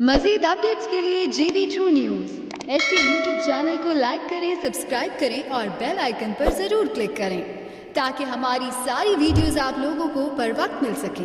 मज़ीद अपडेट्स के लिए जीबी ट्रू न्यूज़ ऐसे यूट्यूब चैनल को लाइक करें, सब्सक्राइब करें और बेल आइकन पर ज़रूर क्लिक करें ताकि हमारी सारी वीडियोस आप लोगों को बर वक्त मिल सके।